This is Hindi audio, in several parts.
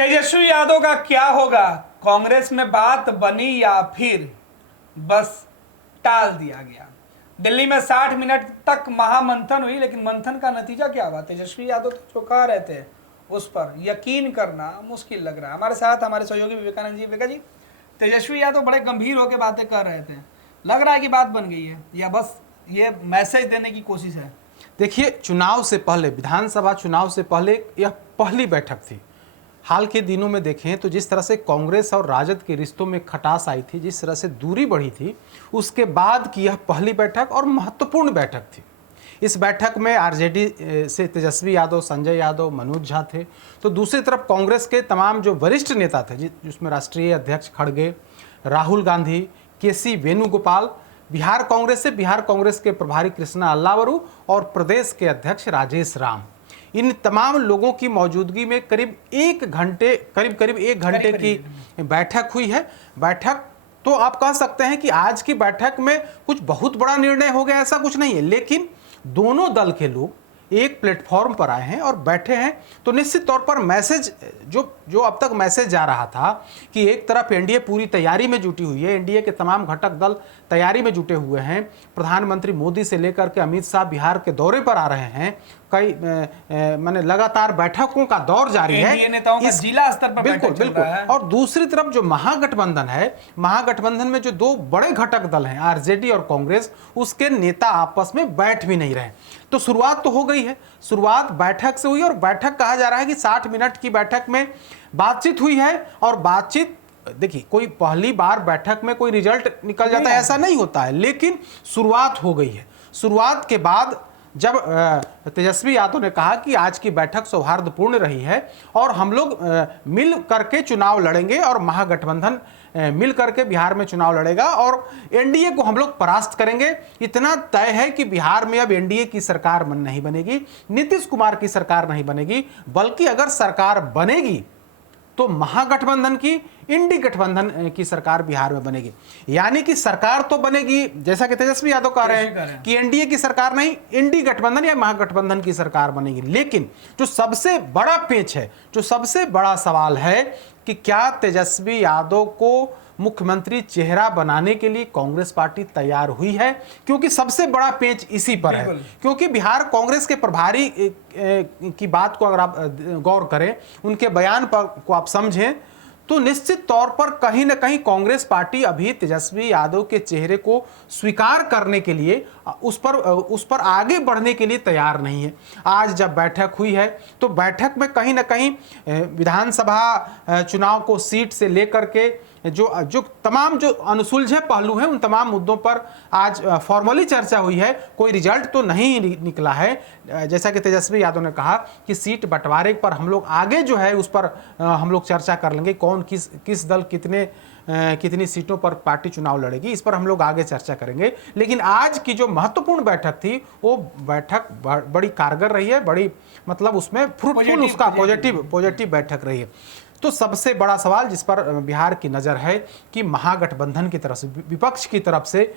तेजस्वी यादव का क्या होगा? कांग्रेस में बात बनी या फिर बस टाल दिया गया? दिल्ली में 60 मिनट तक महामंथन हुई, लेकिन मंथन का नतीजा क्या हुआ? तेजस्वी यादव तो जो कह रहे थे उस पर यकीन करना मुश्किल लग रहा है। हमारे साथ हमारे सहयोगी विवेकानंद जी। विवेका जी, तेजस्वी यादव बड़े गंभीर होकर बातें कर रहे थे, लग रहा है कि बात बन गई है या बस ये मैसेज देने की कोशिश है? देखिए, चुनाव से पहले, विधानसभा चुनाव से पहले यह पहली बैठक थी। हाल के दिनों में देखें तो जिस तरह से कांग्रेस और राजद के रिश्तों में खटास आई थी, जिस तरह से दूरी बढ़ी थी, उसके बाद की यह पहली बैठक और महत्वपूर्ण बैठक थी। इस बैठक में आरजेडी से तेजस्वी यादव, संजय यादव, मनोज झा थे, तो दूसरी तरफ कांग्रेस के तमाम जो वरिष्ठ नेता थे, जिसमें राष्ट्रीय अध्यक्ष खड़गे, राहुल गांधी, केसी वेणुगोपाल, बिहार कांग्रेस के प्रभारी कृष्णा अल्लावरू और प्रदेश के अध्यक्ष राजेश राम, इन तमाम लोगों की मौजूदगी में करीब एक घंटे की बैठक हुई है। बैठक तो आप कह सकते हैं कि आज की बैठक में कुछ बहुत बड़ा निर्णय हो गया, ऐसा कुछ नहीं है, लेकिन दोनों दल के लोग एक प्लेटफॉर्म पर आए हैं और बैठे हैं। तो निश्चित तौर पर मैसेज जो अब तक मैसेज जा रहा था कि एक तरफ एनडीए पूरी तैयारी में जुटी हुई है, एनडीए के तमाम घटक दल तैयारी में जुटे हुए हैं, प्रधानमंत्री मोदी से लेकर के अमित शाह बिहार के दौरे पर आ रहे हैं, कई माने लगातार बैठकों का दौर जारी है, नेताओं का जिला स्तर पर बिल्कुल बिल्कुल। और दूसरी तरफ जो महागठबंधन है, महागठबंधन में जो दो बड़े घटक दल हैं, आरजेडी और कांग्रेस, उसके नेता आपस में बैठ भी नहीं रहे। तो शुरुआत तो हो गई है, शुरुआत बैठक से हुई और बैठक कहा जा रहा है कि 60 मिनट की बैठक में बातचीत हुई है। और बातचीत, देखिए, कोई पहली बार बैठक में कोई रिजल्ट निकल जाता है ऐसा नहीं होता है, लेकिन शुरुआत हो गई है। शुरुआत के बाद जब तेजस्वी यादव ने कहा कि आज की बैठक सौहार्दपूर्ण रही है और हम लोग मिल करके चुनाव लड़ेंगे और महागठबंधन मिल करके बिहार में चुनाव लड़ेगा और एनडीए को हम लोग परास्त करेंगे, इतना तय है कि बिहार में अब एनडीए की सरकार नहीं बनेगी, नीतीश कुमार की सरकार नहीं बनेगी, बल्कि अगर सरकार बनेगी तो महागठबंधन की, इंडी गठबंधन की सरकार बिहार में बनेगी। यानी कि सरकार तो बनेगी, जैसा कि तेजस्वी यादव कह रहे हैं कि एनडीए की सरकार नहीं, इंडी गठबंधन या महागठबंधन की सरकार बनेगी। लेकिन जो सबसे बड़ा पेच है, जो सबसे बड़ा सवाल है कि क्या तेजस्वी यादव को मुख्यमंत्री चेहरा बनाने के लिए कांग्रेस पार्टी तैयार हुई है? क्योंकि सबसे बड़ा पेच इसी पर है। क्योंकि बिहार कांग्रेस के प्रभारी की बात को अगर आप गौर करें, उनके बयान पर को आप समझें, तो निश्चित तौर पर कहीं ना कहीं कांग्रेस पार्टी अभी तेजस्वी यादव के चेहरे को स्वीकार करने के लिए, उस पर आगे बढ़ने के लिए तैयार नहीं है। आज जब बैठक हुई है तो बैठक में कहीं ना कहीं विधानसभा चुनाव को सीट से लेकर के जो तमाम जो अनसुलझे पहलू हैं, उन तमाम मुद्दों पर आज फॉर्मली चर्चा हुई है। कोई रिजल्ट तो नहीं निकला है। जैसा कि तेजस्वी यादव ने कहा कि सीट बंटवारे पर हम लोग आगे जो है उस पर हम लोग चर्चा कर लेंगे, कौन किस दल कितनी सीटों पर पार्टी चुनाव लड़ेगी, इस पर हम लोग आगे चर्चा करेंगे। लेकिन आज की जो महत्वपूर्ण बैठक थी, वो बैठक बड़ी कारगर रही है, बड़ी मतलब उसमें फ्रूटफुल, उसका पॉजिटिव बैठक रही है। तो सबसे बड़ा सवाल जिस पर बिहार की नज़र है कि महागठबंधन की तरफ से, विपक्ष की तरफ से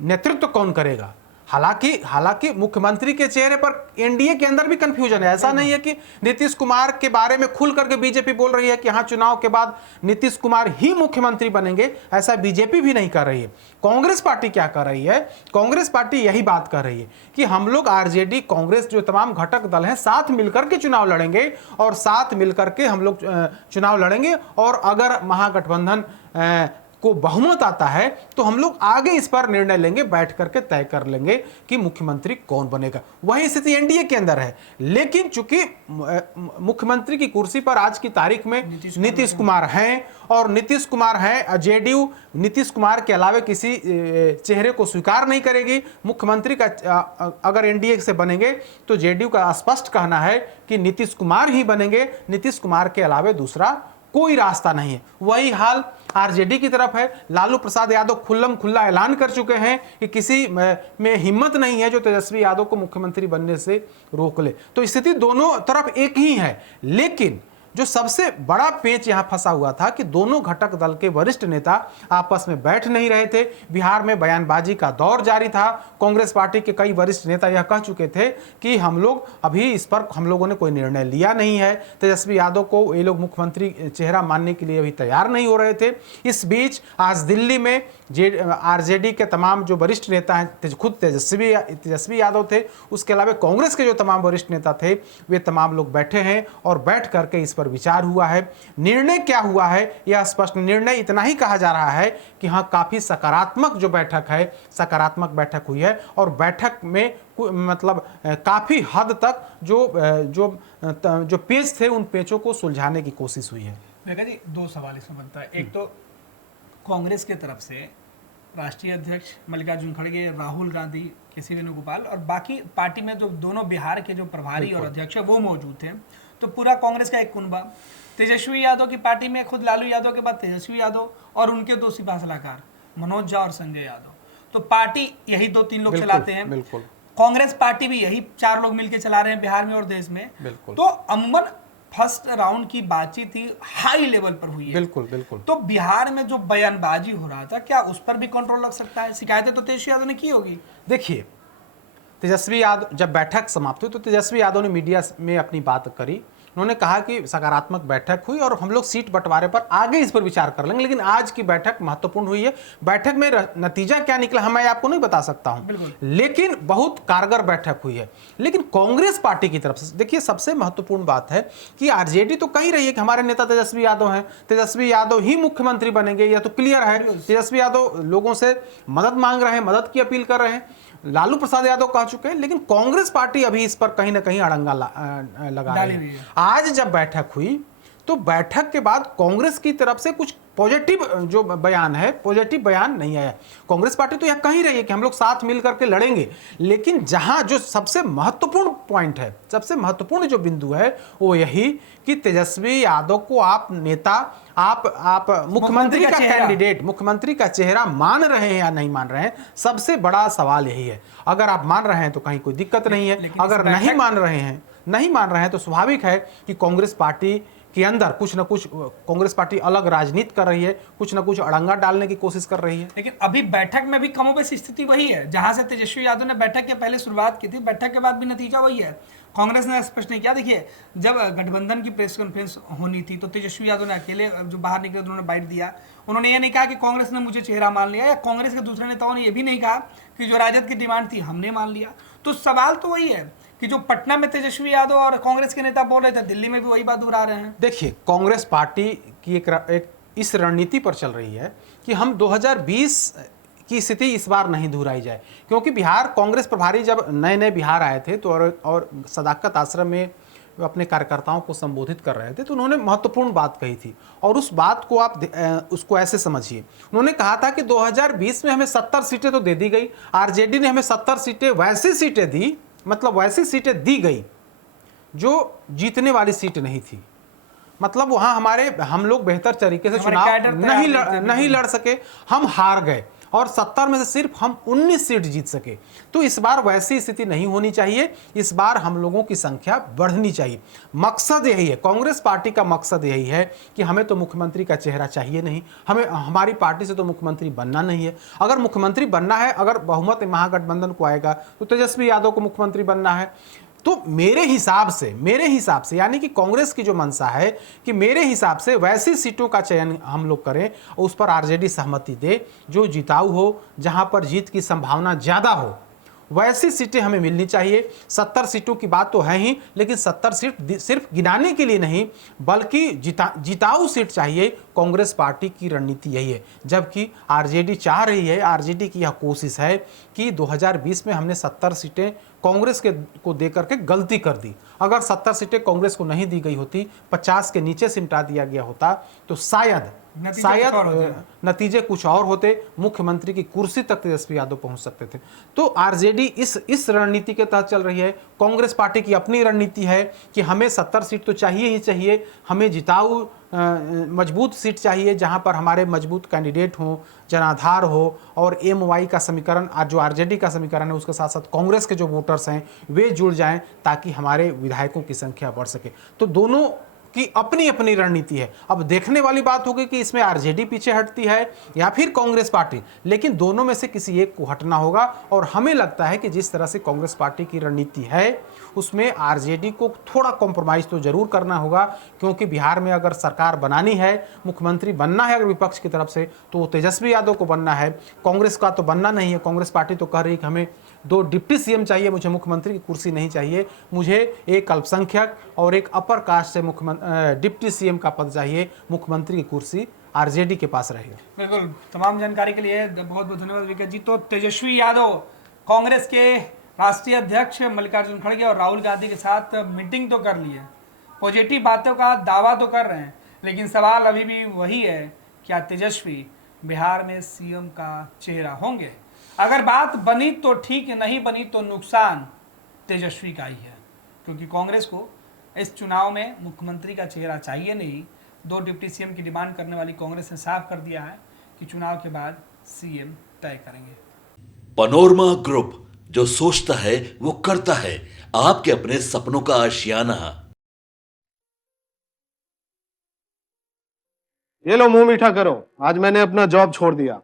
नेतृत्व कौन करेगा। हालांकि मुख्यमंत्री के चेहरे पर एनडीए के अंदर भी कंफ्यूजन है। ऐसा नहीं है कि नीतीश कुमार के बारे में खुल करके बीजेपी बोल रही है कि हाँ, चुनाव के बाद नीतीश कुमार ही मुख्यमंत्री बनेंगे, ऐसा बीजेपी भी नहीं कर रही है। कांग्रेस पार्टी क्या कर रही है? कांग्रेस पार्टी यही बात कर रही है कि हम लोग आरजेडी, कांग्रेस, जो तमाम घटक दल हैं, साथ मिलकर के चुनाव लड़ेंगे और साथ मिलकर के हम लोग चुनाव लड़ेंगे और अगर महागठबंधन को बहुमत आता है तो हम लोग आगे इस पर निर्णय लेंगे, बैठ करके तय कर लेंगे कि मुख्यमंत्री कौन बनेगा। वही स्थिति एनडीए के अंदर है। लेकिन चूंकि मुख्यमंत्री की कुर्सी पर आज की तारीख में नीतीश कुमार हैं और नीतीश कुमार हैं, जेडीयू नीतीश कुमार के अलावा किसी चेहरे को स्वीकार नहीं करेगी। मुख्यमंत्री का अगर एनडीए से बनेंगे तो जेडीयू का स्पष्ट कहना है कि नीतीश कुमार ही बनेंगे, नीतीश कुमार के अलावा दूसरा कोई रास्ता नहीं है। वही हाल आरजेडी की तरफ है। लालू प्रसाद यादव खुल्लम खुल्ला ऐलान कर चुके हैं कि किसी में हिम्मत नहीं है जो तेजस्वी यादव को मुख्यमंत्री बनने से रोक ले। तो स्थिति दोनों तरफ एक ही है। लेकिन जो सबसे बड़ा पेच यहां फंसा हुआ था कि दोनों घटक दल के वरिष्ठ नेता आपस में बैठ नहीं रहे थे। बिहार में बयानबाजी का दौर जारी था। कांग्रेस पार्टी के कई वरिष्ठ नेता यह कह चुके थे कि हम लोग अभी इस पर हम लोगों ने कोई निर्णय लिया नहीं है। तेजस्वी यादव को ये लोग मुख्यमंत्री चेहरा मानने के लिए अभी तैयार नहीं हो रहे थे। इस बीच आज दिल्ली में आरजेडी के तमाम जो वरिष्ठ नेता हैं, खुद तेजस्वी यादव थे, उसके अलावा कांग्रेस के जो तमाम वरिष्ठ नेता थे, वे तमाम लोग बैठे हैं और बैठ करके इस पर विचार हुआ है। निर्णय क्या हुआ है यह स्पष्ट, निर्णय इतना ही कहा जा रहा है कि हाँ, काफी सकारात्मक जो बैठक है, सकारात्मक बैठक हुई है और बैठक में मतलब काफी हद तक जो पेच थे उन पेचों को सुलझाने की कोशिश हुई है। देखा जी, दो सवाल इसमें बनता है। एक तो कांग्रेस के तरफ से राष्ट्रीय अध्यक्ष मल्लिकार्जुन खड़गे, राहुल गांधी, केसी वेणुगोपाल और बाकी पार्टी में जो दोनों बिहार के जो प्रभारी और अध्यक्ष है वो मौजूद थे, तो पूरा कांग्रेस का एक कुनबा। तेजस्वी यादव की पार्टी में खुद लालू यादव के बाद तेजस्वी यादव और उनके दो सिपा सलाहकार मनोज झा और संजय यादव, तो पार्टी यही 2-3 लोग चलाते हैं। बिल्कुल। कांग्रेस पार्टी भी यही 4 लोग मिलकर चला रहे हैं बिहार में और देश में। तो अमूमन फर्स्ट राउंड की बातचीत ही हाई लेवल पर हुई है। बिल्कुल बिल्कुल। तो बिहार में जो बयानबाजी हो रहा था, क्या उस पर भी कंट्रोल लग सकता है? शिकायतें तो तेजस्वी यादव ने की होगी। देखिए, तेजस्वी यादव जब बैठक समाप्त हुई तो तेजस्वी यादव ने मीडिया में अपनी बात करी। उन्होंने कहा कि सकारात्मक बैठक हुई और हम लोग सीट बंटवारे पर आगे इस पर विचार कर लेंगे, लेकिन आज की बैठक महत्वपूर्ण हुई है। बैठक में नतीजा क्या निकला मैं आपको नहीं बता सकता हूं, लेकिन बहुत कारगर बैठक हुई है। लेकिन कांग्रेस पार्टी की तरफ से देखिए, सबसे महत्वपूर्ण बात है कि आरजेडी तो कह रही है कि हमारे नेता तेजस्वी यादव हैं, तेजस्वी यादव ही मुख्यमंत्री बनेंगे, यह तो क्लियर है। तेजस्वी यादव लोगों से मदद मांग रहे हैं, मदद की अपील कर रहे हैं, लालू प्रसाद यादव कह चुके हैं, लेकिन कांग्रेस पार्टी अभी इस पर कहीं ना कहीं अड़ंगा लगा रही है। आज जब बैठक हुई तो बैठक के बाद कांग्रेस की तरफ से कुछ पॉजिटिव जो बयान है, पॉजिटिव बयान नहीं आया। कांग्रेस पार्टी तो यह कह ही रही है कि हम लोग साथ मिल करके लड़ेंगे, लेकिन जहां जो सबसे महत्वपूर्ण पॉइंट है, सबसे महत्वपूर्ण जो बिंदु है वो यही कि तेजस्वी यादव को आप नेता, आप मुख्यमंत्री का कैंडिडेट, मुख्यमंत्री का चेहरा मान रहे हैं या नहीं मान रहे हैं, सबसे बड़ा सवाल यही है। अगर आप मान रहे हैं तो कहीं कोई दिक्कत नहीं है, अगर नहीं मान रहे हैं तो स्वाभाविक है कि कांग्रेस पार्टी के अंदर कुछ ना कुछ, कांग्रेस पार्टी अलग राजनीति कर रही है, कुछ ना कुछ अड़ंगा डालने की कोशिश कर रही है। लेकिन अभी बैठक में भी कमोबेश स्थिति वही है जहां से तेजस्वी यादव ने बैठक के पहले शुरुआत की थी, बैठक के बाद भी नतीजा वही है। कांग्रेस ने स्पष्ट नहीं किया। देखिए, जब गठबंधन की प्रेस कॉन्फ्रेंस होनी थी तो तेजस्वी यादव ने अकेले जो बाहर निकले उन्होंने बाइट दिया। उन्होंने ये नहीं कहा कि कांग्रेस ने मुझे चेहरा मान लिया, या कांग्रेस के दूसरे नेताओं ने यह भी नहीं कहा कि जो राजद की डिमांड थी हमने मान लिया। तो सवाल तो वही है कि जो पटना में तेजस्वी यादव और कांग्रेस के नेता बोल रहे थे, दिल्ली में भी वही बात दोहरा रहे हैं। देखिए, कांग्रेस पार्टी की एक इस रणनीति पर चल रही है कि हम 2020 की स्थिति इस बार नहीं दोहराई जाए, क्योंकि बिहार कांग्रेस प्रभारी जब नए नए बिहार आए थे तो और सदाकत आश्रम में अपने कार्यकर्ताओं को संबोधित कर रहे थे, तो उन्होंने महत्वपूर्ण बात कही थी और उस बात को आप उसको ऐसे समझिए। उन्होंने कहा था कि 2020 में हमें 70 सीटें तो दे दी गई, आरजेडी ने हमें 70 सीटें वैसी सीटें दी, मतलब वैसी सीटें दी गई जो जीतने वाली सीट नहीं थी। मतलब वहां हम लोग बेहतर तरीके से चुनाव नहीं लड़ सके, हम हार गए और 70 में से सिर्फ हम 19 सीट जीत सके। तो इस बार वैसी स्थिति नहीं होनी चाहिए, इस बार हम लोगों की संख्या बढ़नी चाहिए। मकसद यही है, कांग्रेस पार्टी का मकसद यही है कि हमें तो मुख्यमंत्री का चेहरा चाहिए नहीं, हमारी पार्टी से तो मुख्यमंत्री बनना नहीं है। अगर मुख्यमंत्री बनना है, अगर बहुमत महागठबंधन को आएगा तो तेजस्वी यादव को मुख्यमंत्री बनना है। तो मेरे हिसाब से यानी कि कांग्रेस की जो मंशा है कि मेरे हिसाब से वैसी सीटों का चयन हम लोग करें और उस पर आरजेडी सहमति दे जो जिताऊ हो, जहां पर जीत की संभावना ज्यादा हो, वैसी सीटें हमें मिलनी चाहिए। 70 सीटों की बात तो है ही, लेकिन 70 सीट सिर्फ गिनाने के लिए नहीं बल्कि जिताऊ सीट चाहिए। कांग्रेस पार्टी की रणनीति यही है, जबकि आरजेडी चाह रही है, आरजेडी की यह कोशिश है कि 2020 में हमने 70 सीटें कांग्रेस को देकर के गलती कर दी। अगर 70 सीटें कांग्रेस को नहीं दी गई होती, 50 के नीचे सिमटा दिया गया होता, तो शायद नतीजे कुछ और होते, मुख्यमंत्री की कुर्सी तक तेजस्वी यादव पहुंच सकते थे। तो आरजेडी इस रणनीति के तहत चल रही है। कांग्रेस पार्टी की अपनी रणनीति है कि हमें 70 सीट तो चाहिए ही चाहिए, हमें जिताऊ मजबूत सीट चाहिए जहां पर हमारे मजबूत कैंडिडेट हों, जनाधार हो और एमवाई का समीकरण, जो आरजेडी का समीकरण है उसके साथ साथ कांग्रेस के जो वोटर्स हैं वे जुड़ जाएं ताकि हमारे विधायकों की संख्या बढ़ सके। तो दोनों कि अपनी अपनी रणनीति है। अब देखने वाली बात होगी कि इसमें आरजेडी पीछे हटती है या फिर कांग्रेस पार्टी, लेकिन दोनों में से किसी एक को हटना होगा। और हमें लगता है कि जिस तरह से कांग्रेस पार्टी की रणनीति है उसमें आरजेडी को थोड़ा कॉम्प्रोमाइज़ तो जरूर करना होगा, क्योंकि बिहार में अगर सरकार बनानी है, मुख्यमंत्री बनना है अगर विपक्ष की तरफ से, तो तेजस्वी यादव को बनना है। कांग्रेस का तो बनना नहीं है। कांग्रेस पार्टी तो कह रही है कि हमें 2 डिप्टी सीएम चाहिए, मुझे मुख्यमंत्री की कुर्सी नहीं चाहिए, मुझे एक अल्पसंख्यक और एक अपर कास्ट से डिप्टी सीएम का पद चाहिए, मुख्यमंत्री की कुर्सी आरजेडी के पास रहेगा। बिल्कुल, तमाम जानकारी के लिए बहुत बहुत धन्यवाद विकेट जी। तो तेजस्वी यादव कांग्रेस के राष्ट्रीय अध्यक्ष मल्लिकार्जुन खड़गे और राहुल गांधी के साथ मीटिंग तो कर ली है, पॉजिटिव बातों का दावा तो कर रहे हैं, लेकिन सवाल अभी भी वही है, क्या तेजस्वी बिहार में सीएम का चेहरा होंगे? अगर बात बनी तो ठीक, नहीं बनी तो नुकसान तेजस्वी का ही है, क्योंकि कांग्रेस को इस चुनाव में मुख्यमंत्री का चेहरा चाहिए नहीं। 2 डिप्टी सीएम की डिमांड करने वाली कांग्रेस ने साफ कर दिया है कि चुनाव के बाद सीएम तय करेंगे। पनोरमा ग्रुप, जो सोचता है वो करता है, आपके अपने सपनों का आशियाना। ये लो मुंह मीठा करो, आज मैंने अपना जॉब छोड़ दिया,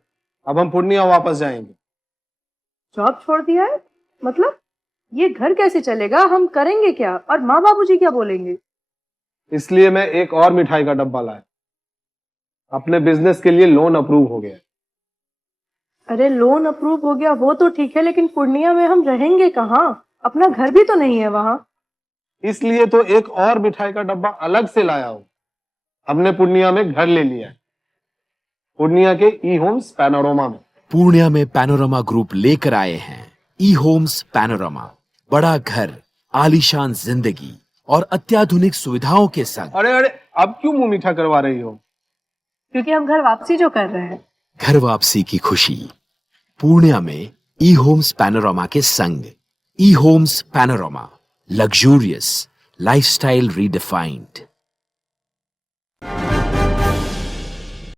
अब हम पूर्णिया वापस जाएंगे। जॉब छोड़ दिया है? मतलब ये घर कैसे चलेगा? हम करेंगे क्या? और माँ बाबूजी क्या बोलेंगे? इसलिए मैं एक और मिठाई का डब्बा लाया। अपने बिजनेस के लिए लोन अप्रूव हो गया। अरे लोन अप्रूव हो गया वो तो ठीक है, लेकिन पूर्णिया में हम रहेंगे कहाँ? अपना घर भी तो नहीं है वहाँ। इसलिए तो एक और मिठाई का डब्बा अलग से लाया हूँ। हमने पूर्णिया में घर ले लिया है, पूर्णिया के ई होम्स पैनोरमा में। पूर्णिया में पैनोरमा ग्रुप लेकर आए हैं ई होम्स पैनोरमा। बड़ा घर, आलीशान जिंदगी और अत्याधुनिक सुविधाओं के संग। अरे अरे, अब क्यों मुंह मीठा करवा रही हो? क्योंकि हम घर वापसी जो कर रहे हैं। घर वापसी की खुशी पूर्णिया में ई होम्स पैनोरमा के संग। ई homes panorama, luxurious lifestyle redefined.